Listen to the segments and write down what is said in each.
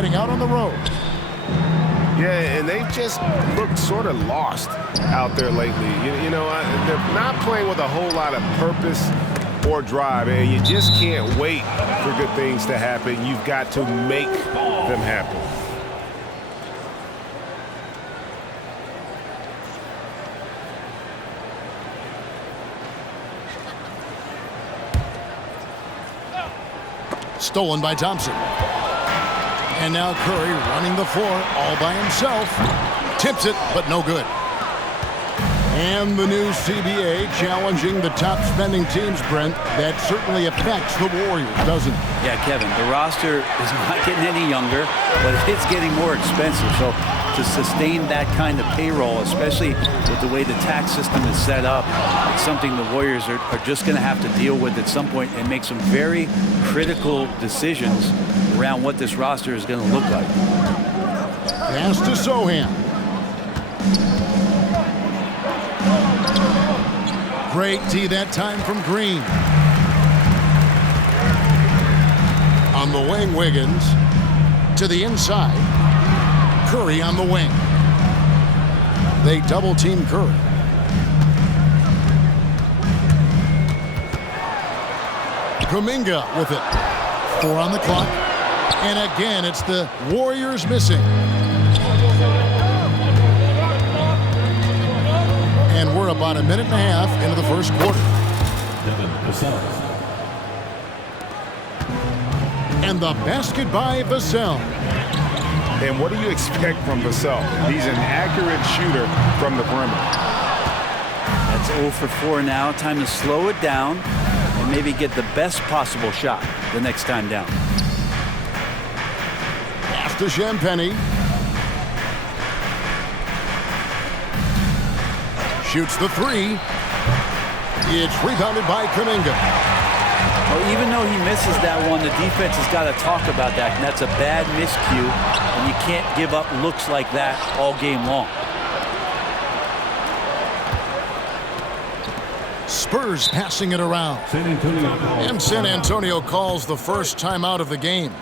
heading out on the road. Yeah, and they've just looked sort of lost out there lately. You know, they're not playing with a whole lot of purpose or drive, and you just can't wait for good things to happen. You've got to make them happen. Stolen by Thompson. And now Curry running the floor all by himself. Tips it, but no good. And the new CBA challenging the top spending teams, Brent. That certainly affects the Warriors, doesn't it? Yeah, Kevin, the roster is not getting any younger, but it's getting more expensive. So to sustain that kind of payroll, especially with the way the tax system is set up, it's something the Warriors are just going to have to deal with at some point and make some very critical decisions around what this roster is going to look like. Pass to Sohan. Great D that time from Green. On the wing, Wiggins. To the inside. Curry on the wing. They double team Curry. Kuminga with it. 4 on the clock. And again, it's the Warriors missing. And we're about a minute and a half into the first quarter. And the basket by Vassell. And what do you expect from Vassell? He's an accurate shooter from the perimeter. That's 0 for 4 now. Time to slow it down and maybe get the best possible shot the next time down. Pass to Champagnie. Shoots the 3. It's rebounded by Kuminga. Well, even though he misses that one, the defense has got to talk about that. And that's a bad miscue, and you can't give up looks like that all game long. Spurs passing it around. And San Antonio calls the first timeout of the game.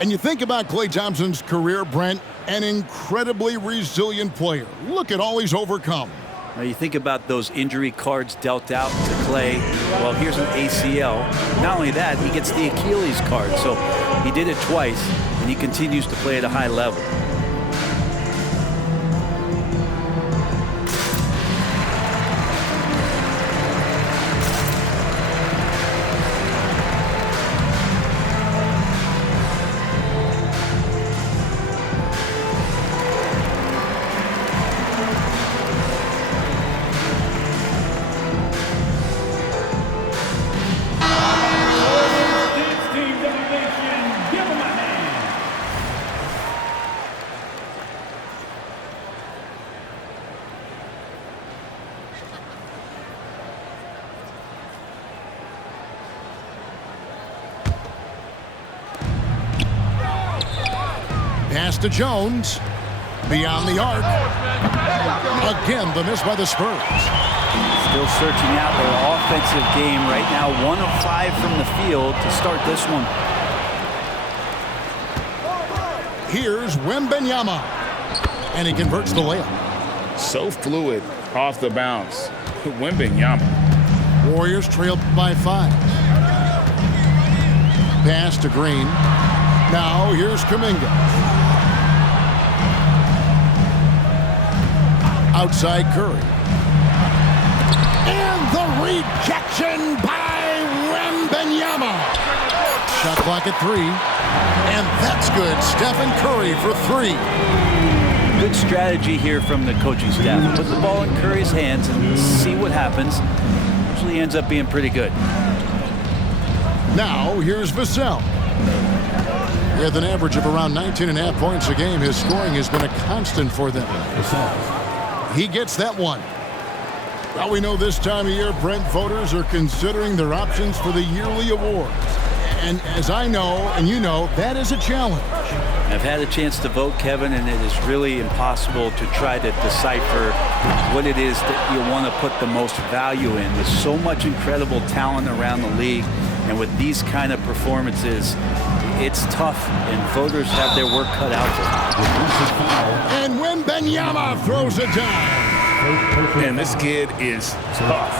And you think about Klay Thompson's career, Brent, an incredibly resilient player. Look at all he's overcome. Now you think about those injury cards dealt out to Klay. Well, here's an ACL. Not only that, he gets the Achilles card. So he did it twice, and he continues to play at a high level. Pass to Jones. Beyond the arc. Again, the miss by the Spurs. Still searching out their offensive game right now. 1 of 5 from the field to start this one. Here's Wembanyama. And he converts the layup. So fluid off the bounce. Wembanyama. Warriors trail by 5. Pass to Green. Now here's Kuminga. Outside Curry. And the rejection by Wembanyama. Shot clock at 3. And that's good. Stephen Curry for 3. Good strategy here from the coaching staff. Put the ball in Curry's hands and see what happens. Usually ends up being pretty good. Now here's Vassell. With an average of around 19.5 points a game, his scoring has been a constant for them. He gets that one. Well, we know this time of year, Brent, voters are considering their options for the yearly awards. And as I know, and you know, that is a challenge. I've had a chance to vote, Kevin, and it is really impossible to try to decipher what it is that you want to put the most value in. There's so much incredible talent around the league, and with these kind of performances, it's tough, and voters have their work cut out for them. And Wembanyama throws it down. And this kid is tough.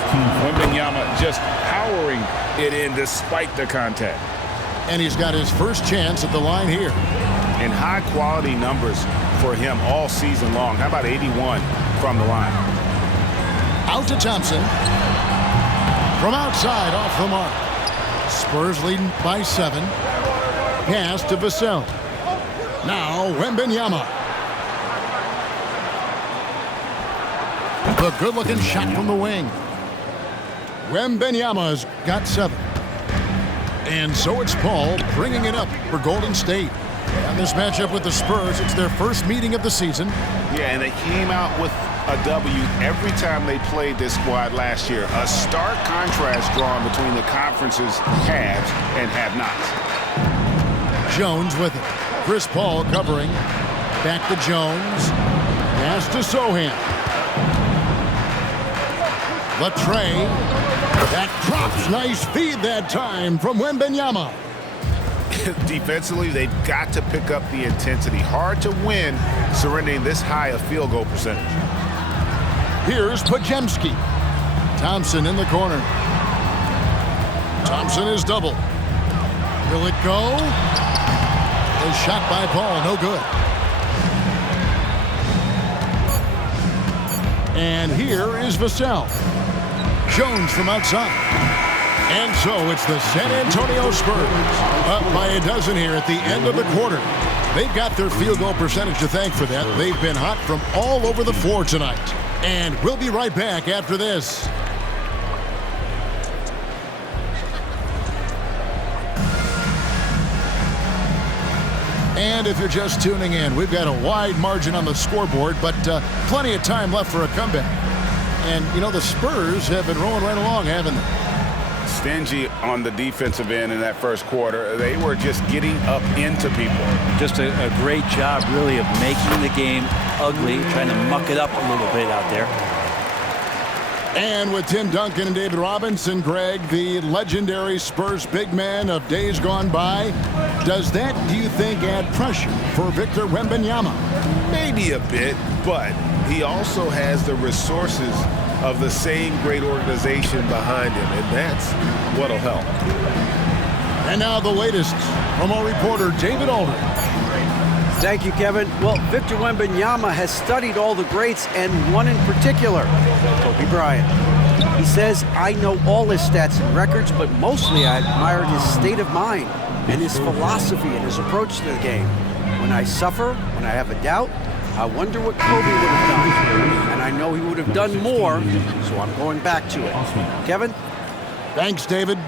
Wembanyama just powering it in despite the contact. And he's got his first chance at the line here. And high-quality numbers for him all season long. How about 81 from the line? Out to Thompson. From outside, off the mark. Spurs leading by 7. Pass to Vassell. Now Wembanyama. The good-looking shot from the wing. Wembanyama's got 7. And so it's Paul bringing it up for Golden State. And this matchup with the Spurs, it's their first meeting of the season. Yeah, and they came out with a W every time they played this squad last year. A stark contrast drawn between the conference's haves and have-nots. Jones with it. Chris Paul covering. Back to Jones. Pass to Sohan. Latrey. That drops. Nice feed that time from Wembanyama. Defensively, they've got to pick up the intensity. Hard to win surrendering this high a field goal percentage. Here's Podziemski. Thompson in the corner. Thompson is double. Will it go? A shot by Paul, no good. And here is Vassell. Jones from outside. And so it's the San Antonio Spurs up by a dozen here at the end of the quarter. They've got their field goal percentage to thank for that. They've been hot from all over the floor tonight. And we'll be right back after this. And if you're just tuning in, we've got a wide margin on the scoreboard, but plenty of time left for a comeback. And, you know, the Spurs have been rolling right along, haven't they? Stingy on the defensive end in that first quarter. They were just getting up into people. Just a great job, really, of making the game ugly, trying to muck it up a little bit out there. And with Tim Duncan and David Robinson, Greg, the legendary Spurs big man of days gone by, does that, do you think, add pressure for Victor Wembanyama? Maybe a bit, but he also has the resources of the same great organization behind him, and that's what'll help. And now the latest from our reporter, David Aldridge. Thank you, Kevin. Well, Victor Wembanyama has studied all the greats, and one in particular, Kobe Bryant. He says, I know all his stats and records, but mostly I admired his state of mind and his philosophy and his approach to the game. When I suffer, when I have a doubt, I wonder what Kobe would have done. And I know he would have done more, so I'm going back to it. Kevin? Thanks, David.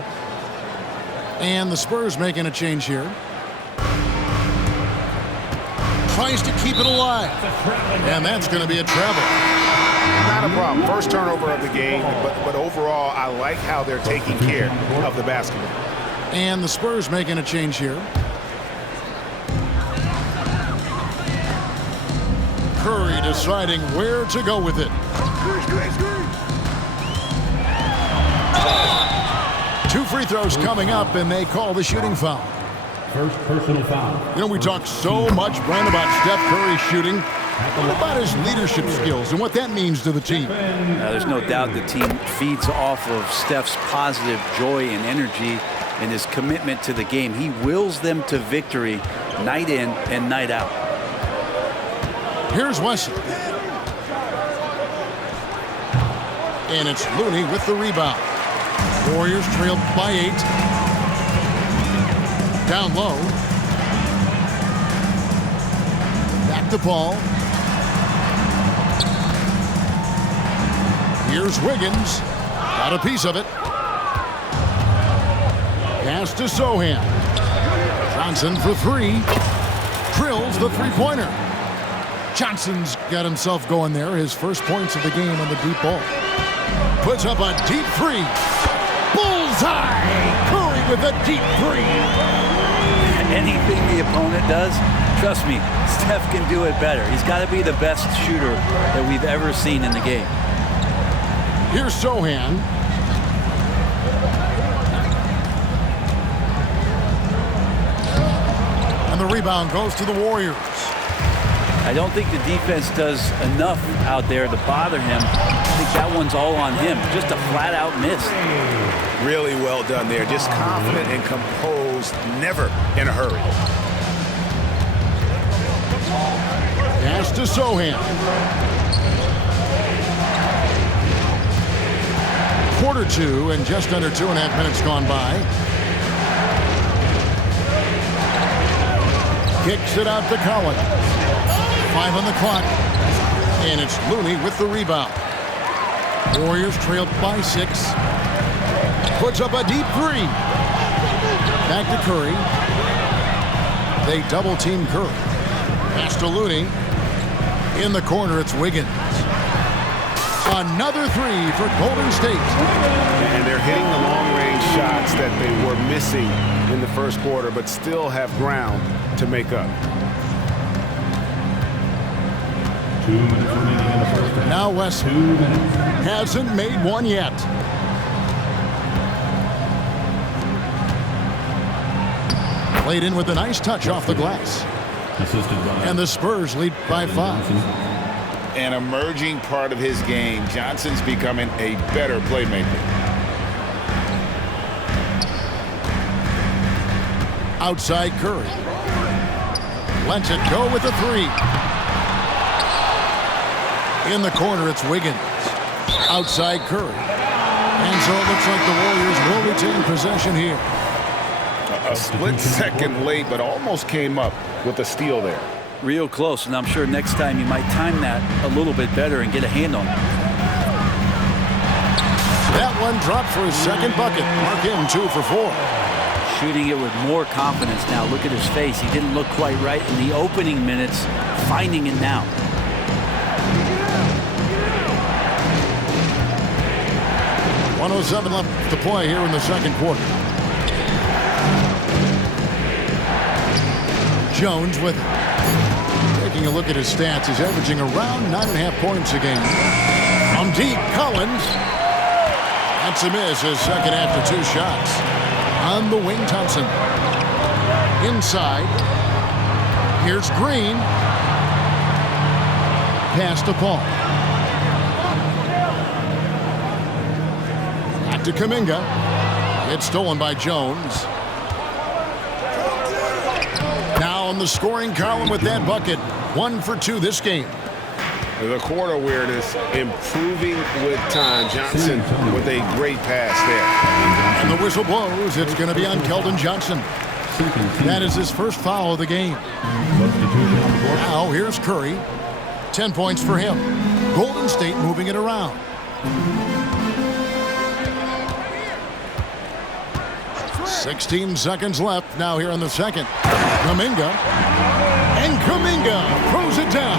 And the Spurs making a change here. Tries to keep it alive. And that's going to be a travel. Not a problem. First turnover of the game, but overall, I like how they're taking care of the basketball. And the Spurs making a change here. Curry deciding where to go with it. Two free throws coming up, and they call the shooting foul. First personal foul. You know, we talk so much, Brian, about Steph Curry shooting. What about his leadership skills and what that means to the team? There's no doubt the team feeds off of Steph's positive joy and energy and his commitment to the game. He wills them to victory night in and night out. Here's Wesley. And it's Looney with the rebound. Warriors trailed by 8. Down low. Back to Paul. Here's Wiggins. Got a piece of it. Pass to Sohan. Johnson for 3. Drills the three-pointer. Johnson's got himself going there. His first points of the game on the deep ball. Puts up a deep 3. Bullseye! Curry with a deep 3. Anything the opponent does, trust me, Steph can do it better. He's got to be the best shooter that we've ever seen in the game. Here's Sohan. the rebound goes to the Warriors. I don't think the defense does enough out there to bother him. I think that one's all on him. Just a flat-out miss. Really well done there. Just confident and composed, never in a hurry. Pass to Sochan. Quarter two and just under 2.5 minutes gone by. Kicks it out to Collins. 5 on the clock. And it's Looney with the rebound. Warriors trailed by 6. Puts up a deep 3. Back to Curry. They double team Curry. Pass to Looney. In the corner, it's Wiggins. Another 3 for Golden State. And they're hitting the long-range shots that they were missing in the first quarter, but still have ground to make up. 2 minutes remaining in the first half. Now West 2 minutes. hasn't made one yet. Played in with a nice touch off the glass. Assisted by And the Spurs lead by 5. An emerging part of his game. Johnson's becoming a better playmaker. Outside Curry. Lets it go with a 3. In the corner, it's Wiggins. Outside Curry. And so it looks like the Warriors will retain possession here. A split second late, but almost came up with a steal there. Real close, and I'm sure next time you might time that a little bit better and get a hand on it. That one dropped for his second bucket. Mark him 2 for 4. Shooting it with more confidence now. Look at his face. He didn't look quite right in the opening minutes. Finding it now. .107 left To play here in the second quarter. Jones with it. Taking a look at his stats, he's averaging around 9.5 points a game. From deep, Collins. That's a miss, his second after 2 shots. On the wing, Thompson. Inside. Here's Green. Pass to Paul. Back to Kuminga. It's stolen by Jones. Now on the scoring column with that bucket. 1 for 2 this game. The court awareness improving with time. Johnson with a great pass there. And the whistle blows. It's going to be on Keldon Johnson. That is his first foul of the game. Now here's Curry. 10 points for him. Golden State moving it around. .16 seconds left now here in the second. Kuminga. And Kuminga throws it down.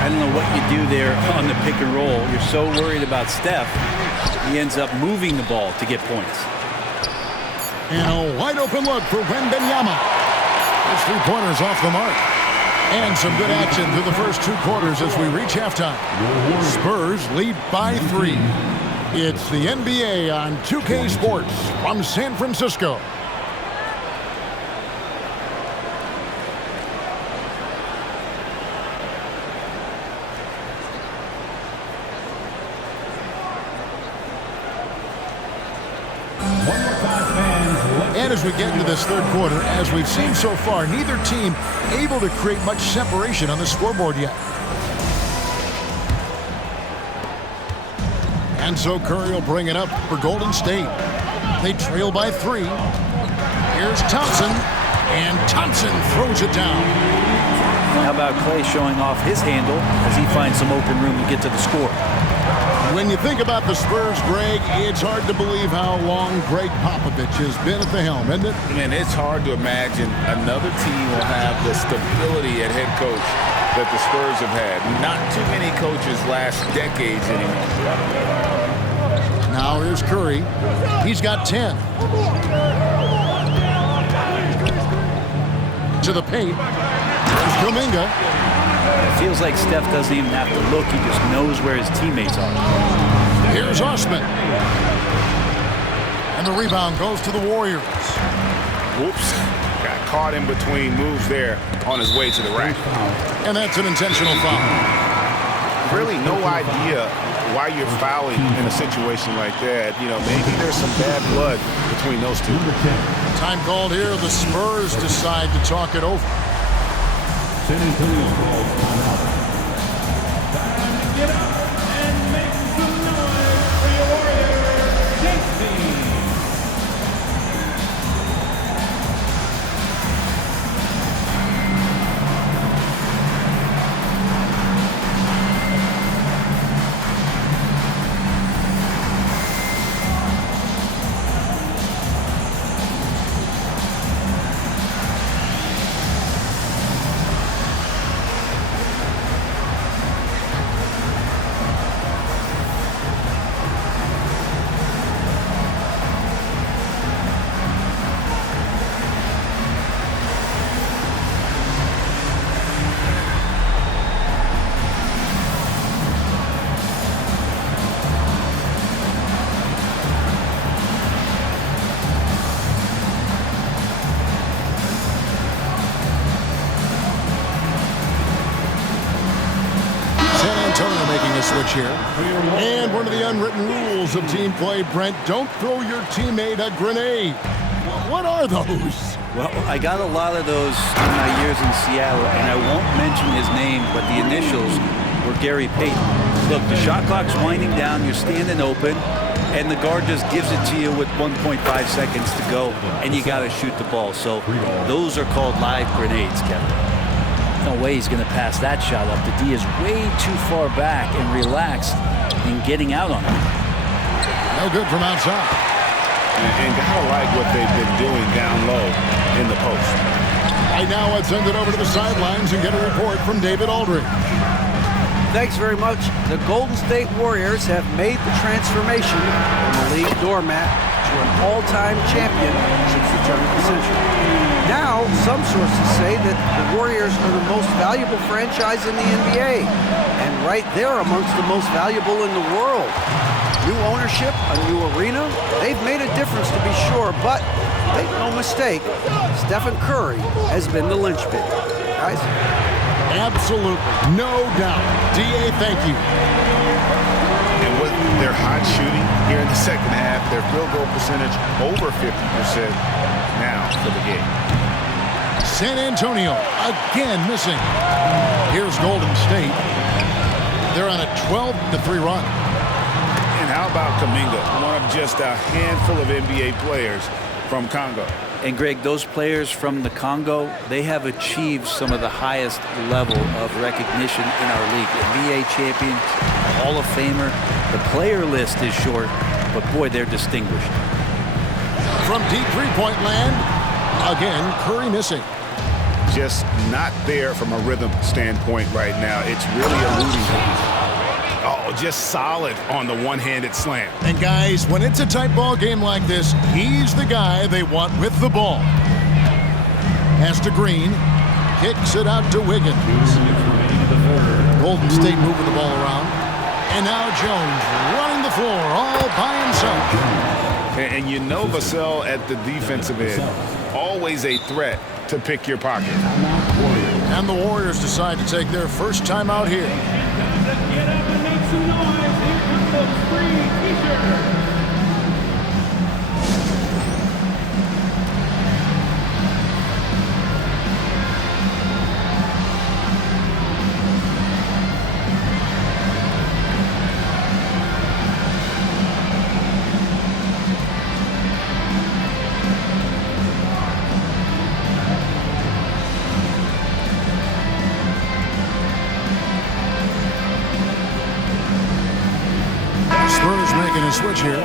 I don't know what you do there on the pick and roll. You're so worried about Steph. He ends up moving the ball to get points. And a wide open look for Wembanyama. His 3-pointers off the mark. And some good action through the first 2 quarters as we reach halftime. Spurs lead by 3. It's the NBA on 2K Sports from San Francisco. And as we get into this third quarter, as we've seen so far, neither team able to create much separation on the scoreboard yet. And so Curry will bring it up for Golden State. They trail by 3. Here's Thompson, and Thompson throws it down. How about Clay showing off his handle as he finds some open room to get to the score? When you think about the Spurs, Greg, it's hard to believe how long Greg Popovich has been at the helm, isn't it? Man, it's hard to imagine another team will have the stability at head coach that the Spurs have had. Not too many coaches last decades anymore. Now here's Curry. He's got 10. To the paint. There's Kuminga. It feels like Steph doesn't even have to look. He just knows where his teammates are. Here's Osman. And the rebound goes to the Warriors. Whoops. Got caught in between moves there on his way to the rack. And that's an intentional foul. Really no idea why you're fouling in a situation like that. You know, maybe there's some bad blood between those two. Time called here. The Spurs decide to talk it over. San Antonio calls timeout. Time to get up and make some noise for your Warriors. Casey. Making a switch here. And one of the unwritten rules of team play, Brent, don't throw your teammate a grenade. What are those? Well, I got a lot of those in my years in Seattle, and I won't mention his name, but the initials were Gary Payton. Look, the shot clock's winding down, you're standing open, and the guard just gives it to you with 1.5 seconds to go, and you got to shoot the ball. So those are called live grenades, Kevin. No way he's going to pass that shot up. The D is way too far back and relaxed in getting out on it. No good from outside. And gotta like what they've been doing down low in the post. Right now, let's send it over to the sidelines and get a report from David Aldridge. Thanks very much. The Golden State Warriors have made the transformation from a league doormat to an all-time champion since the turn of the century. Now, some sources say that the Warriors are the most valuable franchise in the NBA, and right there amongst the most valuable in the world. New ownership, a new arena, they've made a difference to be sure, but make no mistake, Stephen Curry has been the linchpin. Guys? Absolutely, no doubt. D.A., thank you. And with their hot shooting here in the second half, their field goal percentage over 50% now for the game. San Antonio again missing. Here's Golden State. They're on a 12-3 run. And how about Kuminga, one of just a handful of NBA players from Congo. And Greg, those players from the Congo, they have achieved some of the highest level of recognition in our league. NBA champion, Hall of Famer. The player list is short, but boy, they're distinguished. From deep three-point land, again, Curry missing. Just not there from a rhythm standpoint right now. It's really eluding him. Oh, just solid on the one-handed slam. And guys, when it's a tight ball game like this, he's the guy they want with the ball. Pass to Green, kicks it out to Wiggins. Golden State moving the ball around. And now Jones running the floor all by himself. And you know Vassell at the defensive end, always a threat to pick your pocket. And the Warriors decide to take their first time out here. Get up and make some noise. Here comes the free t-shirt. Spurs making a switch here.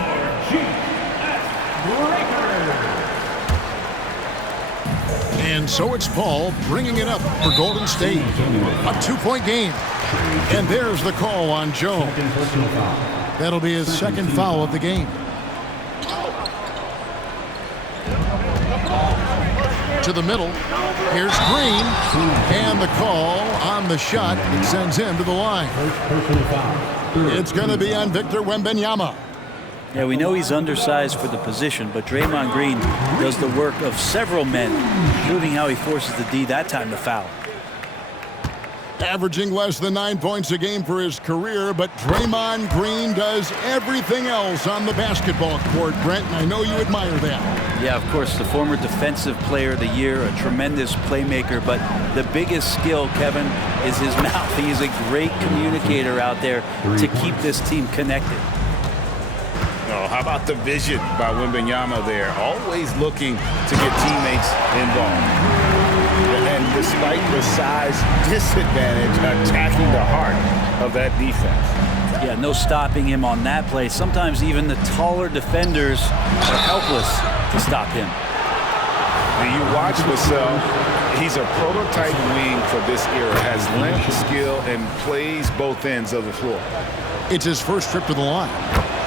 And so it's Paul bringing it up for Golden State. A two-point game. And there's the call on Jones. That'll be his second foul of the game. To the middle. Here's Green. And the call on the shot that sends him to the line. It's going to be on Victor Wembanyama. Yeah, we know he's undersized for the position, but Draymond Green does the work of several men, including how he forces the D that time to foul. Averaging less than 9 points a game for his career, but Draymond Green does everything else on the basketball court, Brent, and I know you admire that. Yeah, of course, the former Defensive Player of the Year, a tremendous playmaker, but the biggest skill, Kevin, is his mouth. He's a great communicator out there to keep this team connected. Oh, how about the vision by Wembanyama there? Always looking to get teammates involved. And despite the size disadvantage, attacking the heart of that defense. Yeah, no stopping him on that play. Sometimes even the taller defenders are helpless to stop him. And you watch Vassell, he's a prototype wing for this era, has length, skill, and plays both ends of the floor. It's his first trip to the line.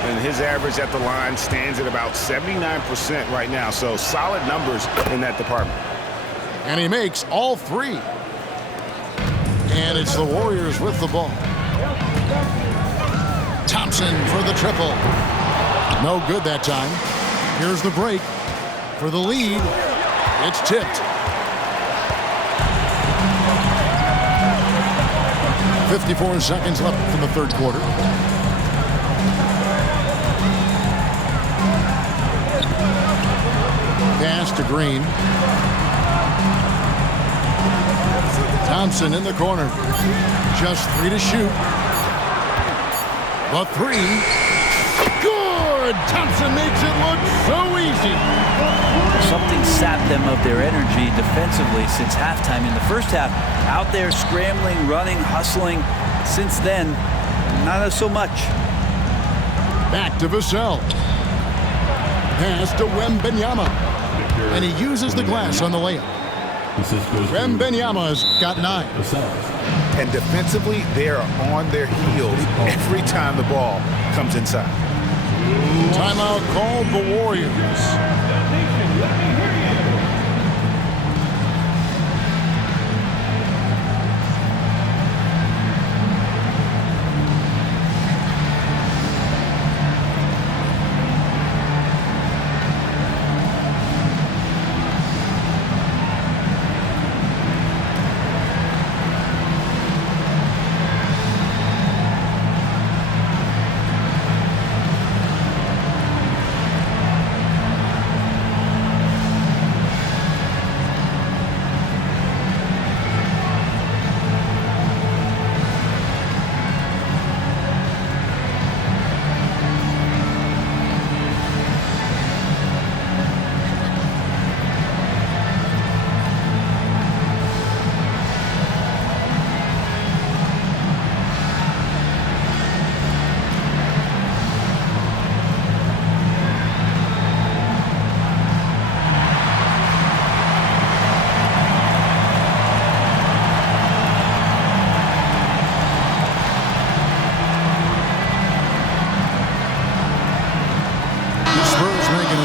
And his average at the line stands at about 79% right now, so solid numbers in that department. And he makes all three. And it's the Warriors with the ball. Thompson for the triple. No good that time. Here's the break for the lead. It's tipped. 54 seconds left in the third quarter. Pass to Green. Thompson in the corner. Just 3 to shoot. The 3. Good! Thompson makes it look so easy. Something sapped them of their energy defensively since halftime. In the first half, out there scrambling, running, hustling. Since then, not so much. Back to Vassell. Pass to Wembanyama. And he uses the glass on the layup. Wembanyama's got 9. And defensively, they are on their heels every time the ball comes inside. Timeout called the Warriors.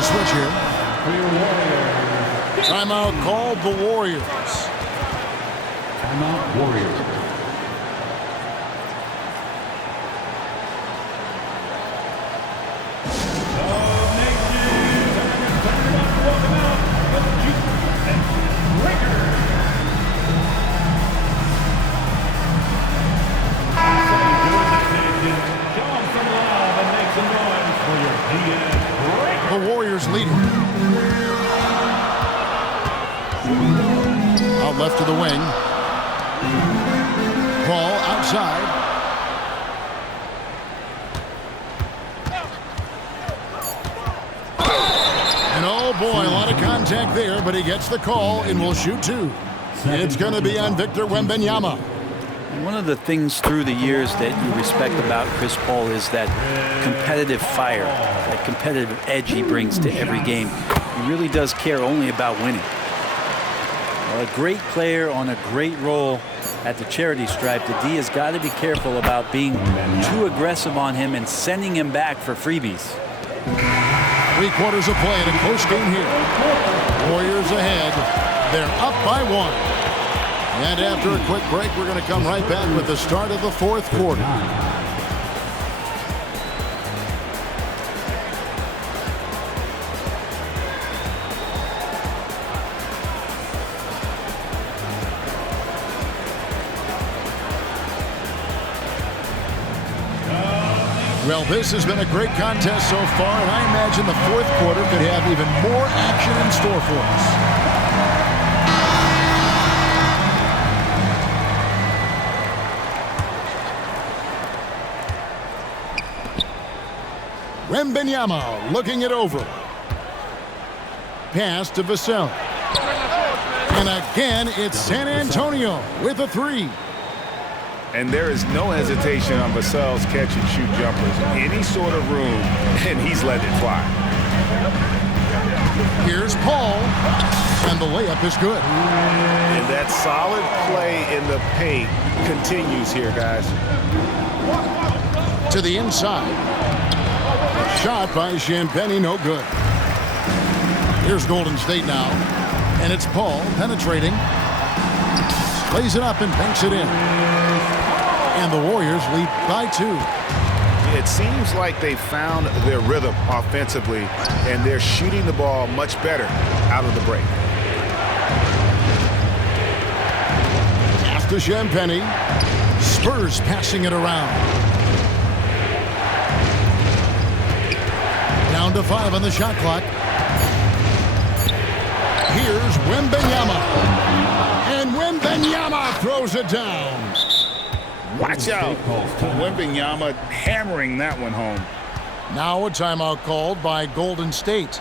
Switch here. Timeout called the Warriors. Timeout Warriors. The Warriors leading. Out left to the wing. Ball outside. And oh boy, a lot of contact there, but he gets the call and will shoot 2. It's going to be on Victor Wembanyama. One of the things through the years that you respect about Chris Paul is that competitive fire, that competitive edge he brings to every game. He really does care only about winning. Well, a great player on a great role at the charity stripe. The D has got to be careful about being too aggressive on him and sending him back for freebies. 3 quarters of play in a close game here. Warriors ahead. They're up by 1. And after a quick break, we're going to come right back with the start of the fourth quarter. Well, this has been a great contest so far, and I imagine the fourth quarter could have even more action in store for us. Wembanyama looking it over. Pass to Vassell. And again, it's San Antonio with a three. And there is no hesitation on Vassell's catch-and-shoot jumpers. Any sort of room, and he's let it fly. Here's Paul, and the layup is good. And that solid play in the paint continues here, guys. To the inside. Shot by Champagnie, no good. Here's Golden State now, and it's Paul penetrating. Lays it up and banks it in. And the Warriors lead by 2. It seems like they found their rhythm offensively, and they're shooting the ball much better out of the break. Pass to Champagnie. Spurs passing it around. Down to 5 on the shot clock. Here's Wembanyama. And Wembanyama throws it down. Watch out. Wembanyama hammering that one home. Now a timeout called by Golden State.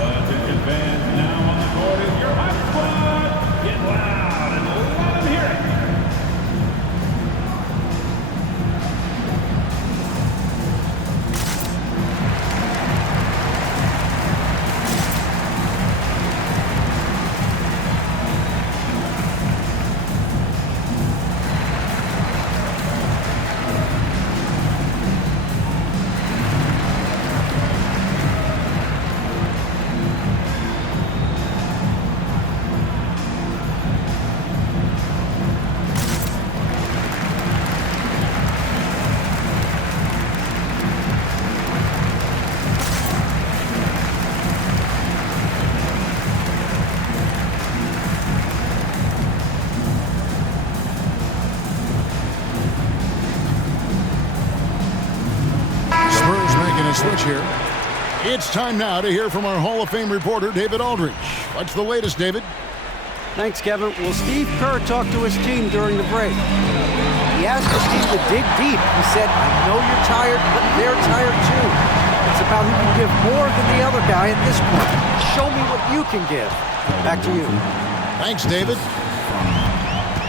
Attention fans, now on the court is your hot squad. Get loud and let them hear it. Switch here. It's time now to hear from our Hall of Fame reporter, David Aldridge. What's the latest, David? Thanks, Kevin. Well, Steve Kerr talked to his team during the break. He asked his team to dig deep. He said, I know you're tired, but they're tired too. It's about who can give more than the other guy at this point. Show me what you can give. Back to you. Thanks, David.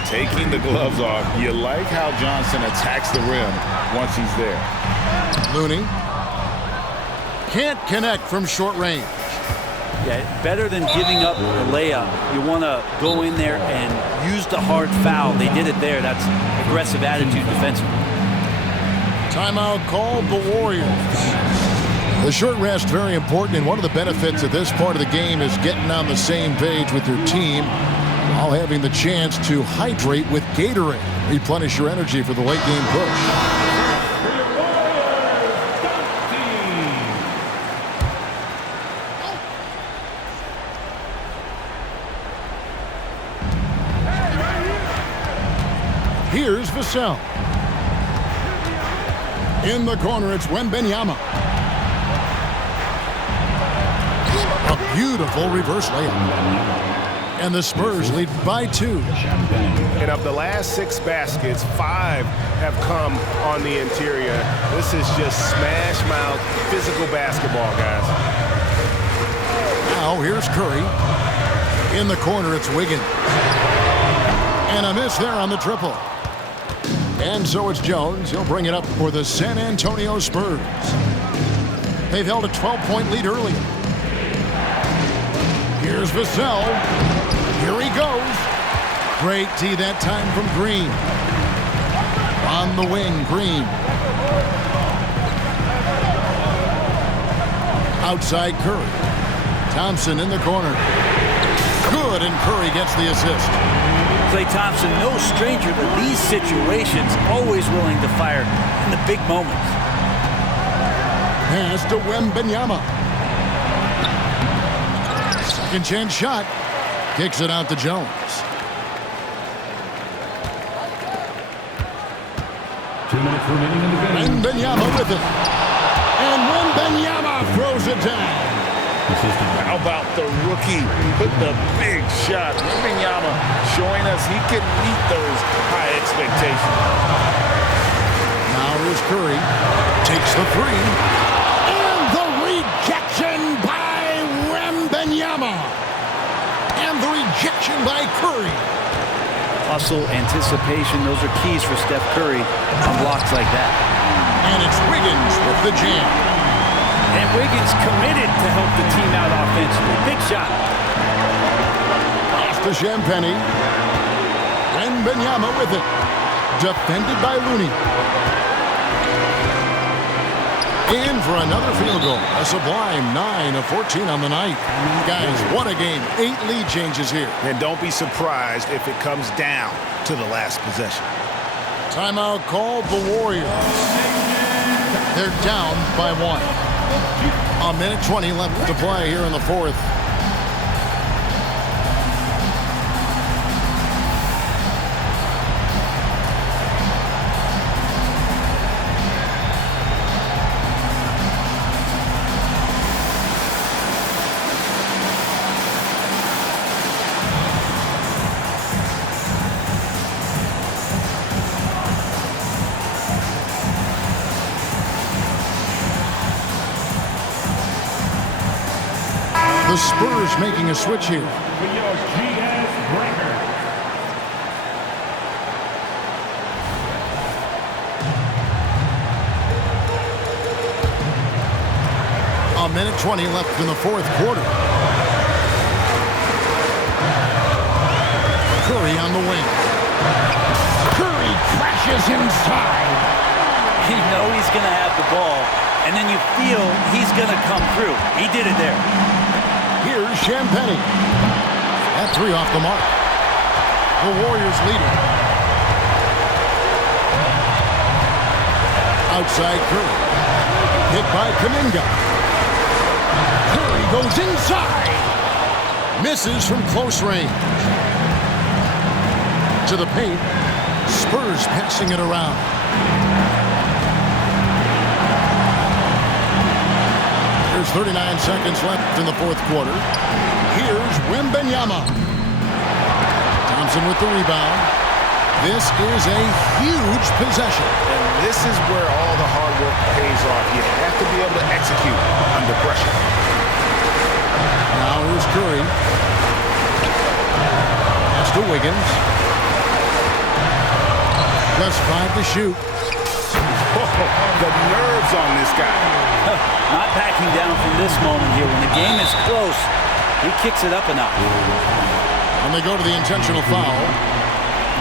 Taking the gloves off. You like how Johnson attacks the rim once he's there. Looney. Can't connect from short range. Yeah, better than giving up the layup. You want to go in there and use the hard foul. They did it there. That's aggressive attitude defensively. Timeout called the Warriors. The short rest, very important, and one of the benefits of this part of the game is getting on the same page with your team while having the chance to hydrate with Gatorade. Replenish your energy for the late game push. Here's Vassell. In the corner, it's Wembanyama. A beautiful reverse layup. And the Spurs lead by 2. And of the last 6 baskets, 5 have come on the interior. This is just smash mouth physical basketball, guys. Now here's Curry. In the corner, it's Wiggins. And a miss there on the triple. And so it's Jones. He'll bring it up for the San Antonio Spurs. They've held a 12-point lead early. Here's Vassell. Here he goes. Great tee that time from Green. On the wing, Green. Outside Curry. Thompson in the corner. Good, and Curry gets the assist. Klay Thompson, no stranger to these situations, always willing to fire in the big moments. Pass to Wembanyama. Second chance shot. Kicks it out to Jones. Remaining in the game. Wembanyama with it. And Wembanyama throws it down. How about the rookie putting a big shot? Wembanyama showing us he can meet those high expectations. Now here's Curry. Takes the 3. And the rejection by Wembanyama. And the rejection by Curry. Hustle, anticipation, those are keys for Steph Curry on blocks like that. And it's Wiggins with the jam. And Wiggins committed to help the team out offensively. Big shot. Pass to Champagnie. Wembanyama with it. Defended by Looney. In for another field goal. A sublime 9 of 14 on the night. Guys, what a game. 8 lead changes here. And don't be surprised if it comes down to the last possession. Timeout called the Warriors. They're down by 1. A minute 20 left to play here in the 4th. The Spurs making a switch here. For your GS Breaker. A minute 20 left in the 4th quarter. Curry on the wing. Curry crashes inside. You know he's going to have the ball, and then you feel he's going to come through. He did it there. Here's Champagnie. That 3 off the mark. The Warriors leading. Outside Curry. Hit by Kuminga. Curry goes inside. Misses from close range. To the paint. Spurs passing it around. There's 39 seconds left in the 4th quarter. Here's Wembanyama. Thompson with the rebound. This is a huge possession. And this is where all the hard work pays off. You have to be able to execute under pressure. Now here's Curry. Pass to Wiggins. Just 5 to shoot. The nerves on this guy. Not backing down from this moment here. When the game is close, he kicks it up a notch. And they go to the intentional foul.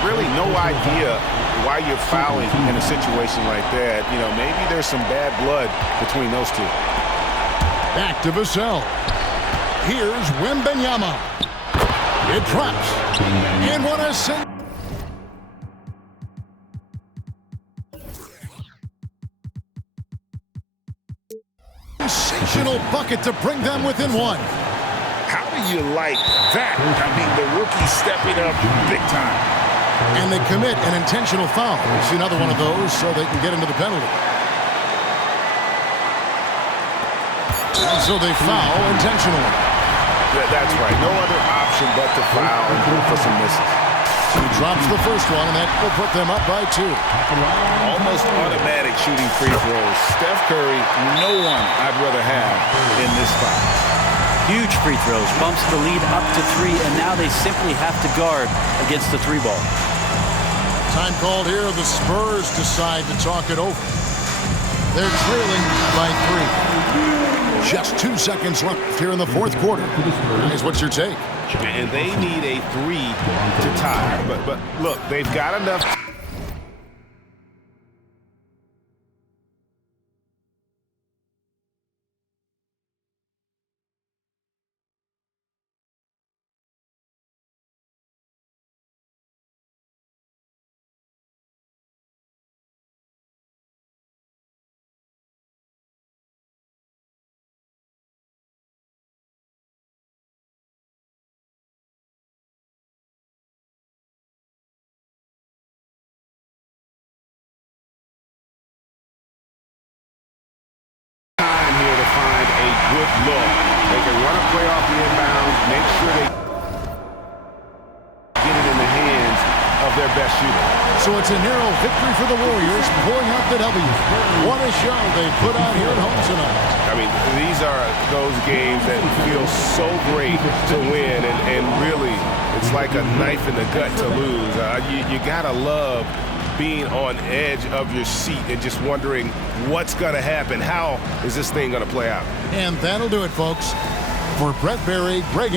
Really no idea why you're fouling in a situation like that. You know, maybe there's some bad blood between those two. Back to Vassell. Here's Wembanyama. It drops. And what a sensational bucket to bring them within 1. How do you like that? I mean, the rookie stepping up big time. And they commit an intentional foul. We'll see another one of those so they can get into the penalty. And so they foul intentionally. That's right. No other option but to foul and go for some misses. He drops the first one, and that will put them up by 2. Almost automatic shooting free throws. Steph Curry, no one I'd rather have in this spot. Huge free throws, bumps the lead up to 3, and now they simply have to guard against the 3 ball. Time called here. The Spurs decide to talk it over. They're trailing by 3. Just 2 seconds left here in the fourth quarter. Guys, what's your take? And they need a 3 to tie. But look, they've got enough. Here to find a good look. They can run a play off the inbounds, make sure they get it in the hands of their best shooter. So it's a narrow victory for the Warriors, pulling out the W. What a show they put on here at home tonight. I mean, these are those games that feel so great to win, and really, it's like a knife in the gut to lose. You gotta love being on edge of your seat and just wondering what's going to happen. How is this thing going to play out? And that'll do it, folks. For Brett Barry, Greg